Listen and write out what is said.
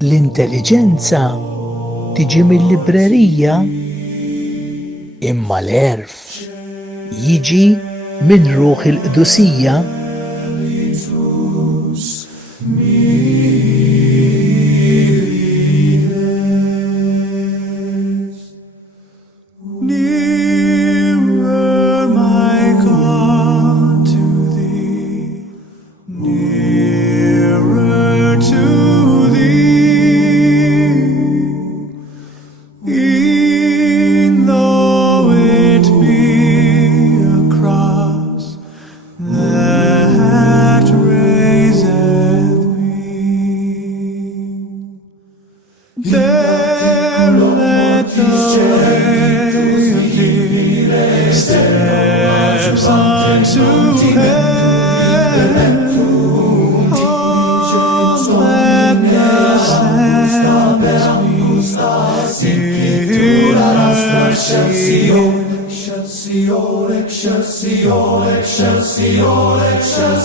L-intelligenza tiġi mill-librerija imma l-għerf jiġi minn Ruħ il-Qdusija. Nearer, my God, to thee, nearer to thee, e'en though it be a cross that raiseth me. There let the steps unto heaven. Oh, let the saints be in mercy. Excelsior, excelsior, excelsior, excelsior.